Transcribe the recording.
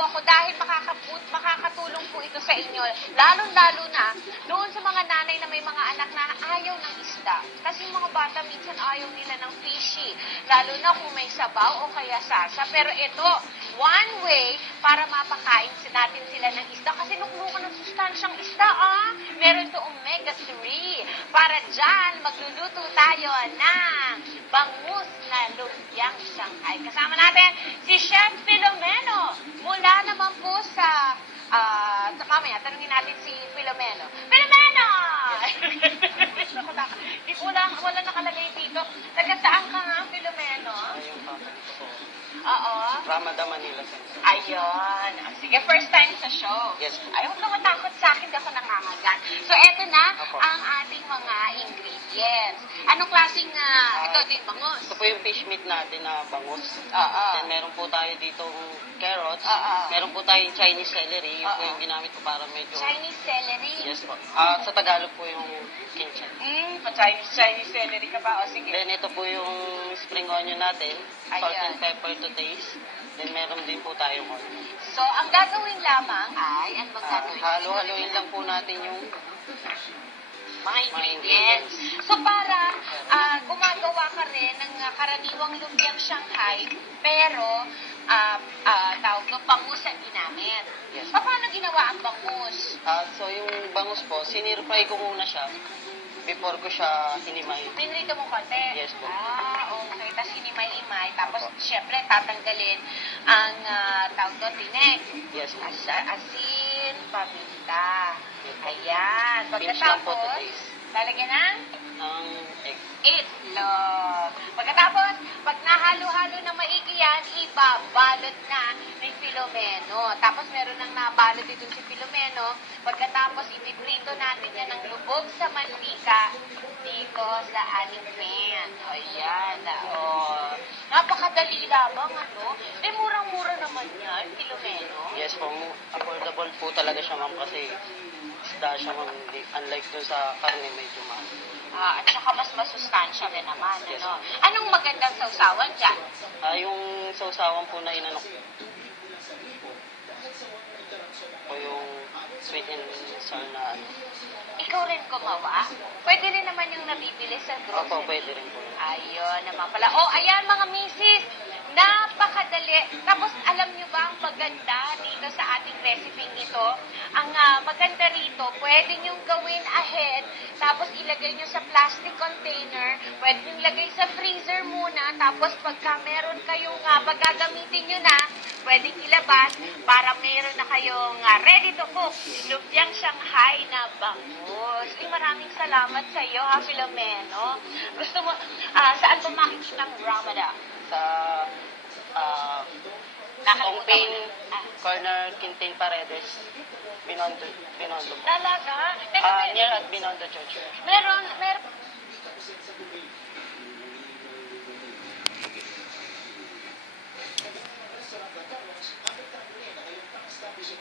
po ako dahil makakatulong po ito sa inyo. Lalo-lalo na doon sa mga nanay na may mga anak na ayaw ng isda. Kasi yung mga bata minsan ayaw nila ng fishy. Lalo na kung may sabaw o kaya sasa. Pero ito, one way para mapakain natin sila ng isda. Kasi nuknukan ng sustansyang isda, Meron to omega-3. Para dyan, magluluto tayo ng bangus na lumpiang Shanghai. Kasama natin si Chef Filomeno. Mula naman po sa, mamaya, tanungin natin si Filomeno. Filomeno! Wala nakalagay dito. Taga saan ka nga, Filomeno? Yung family ko po. Oo. Ramada, Manila Center. Ayun. Sige, first time sa show. Yes po. Ay, huwag ka matakot sa akin, di ako nangangagat. So, eto na Opo. ang ating mga ingredients. Anong klaseng, ito yung bangus? Ito po yung fish meat natin na bangus. Oo. Then meron po tayo dito carrots. Oo. Meron po tayong Chinese celery. Yun po Oo. yung ginamit ko para medyo... Chinese celery? Yes po. Sa Tagalog po yung kinchay. Pa-Chinese celery ka ba? O, sige. Then ito po yung spring onion natin. Salt Ayan. and pepper to taste. Then meron din po tayong onion. So, ang gagawin lamang ay, ano bang gagawin? Halo-haloin lang po natin yung Mga ingredients. So, para gumagawa ka rin ng karaniwang lumpiang Shanghai, pero tawag ko, bangus ang ginamit. Yes. Paano ginawa ang bangus? So yung bangus po, sinirfry ko muna siya before ko siya hinimay. Pinrito mo konti? Yes po. Okay. Tapos hinimay-imay. Tapos, syempre, tatanggalin ang tawag ko, tinik. Yes po. Asin, paminta. Ayan. Pinch lang po to Pagkatapos, taste. lalagyan ng Ang egg. itlog. Pagkatapos, pag nahalo-halo na maigi yan, ibabalot na ni Filomeno. Tapos meron nang nabalot dito si Filomeno. Pagkatapos, ipiprito natin yan ng lubog sa mantika dito sa ating pan. Ayan. Napakadali lamang, Eh, murang-mura naman yan, Filomeno. Yes po, affordable po talaga siya ma'am kasi isda siya ma'am. Unlike dun sa karne medyo mahal. At saka mas masustansya rin naman, Yes. Anong magandang sausawan dyan? Yung sausawan po na inanok po yung sweet and sour na Ikaw rin gumawa? Pwede rin naman yung nabibili sa grocery. Opo, pwede rin po. Ayun naman pala. Ayan mga misis. Napakadali. Tapos alam nyo ba ang maganda dito sa ating recipe ito? Ang maganda rito, pwede nyo gawin ahead, tapos ilagay nyo sa plastic container, pwede nyo ilagay sa freezer muna, tapos pagka meron kayong paggagamitin nyo na, pwedeng ilabas para meron na kayong ready to cook. Lumpiang Shanghai na bangus. Maraming salamat sa iyo, Filomeno. Gusto mo, saan ba makikita ng Ramada? Sa Ongpin Corner, Quintin Paredes, Binondo po. Talaga? Near at Binondo Church. Meron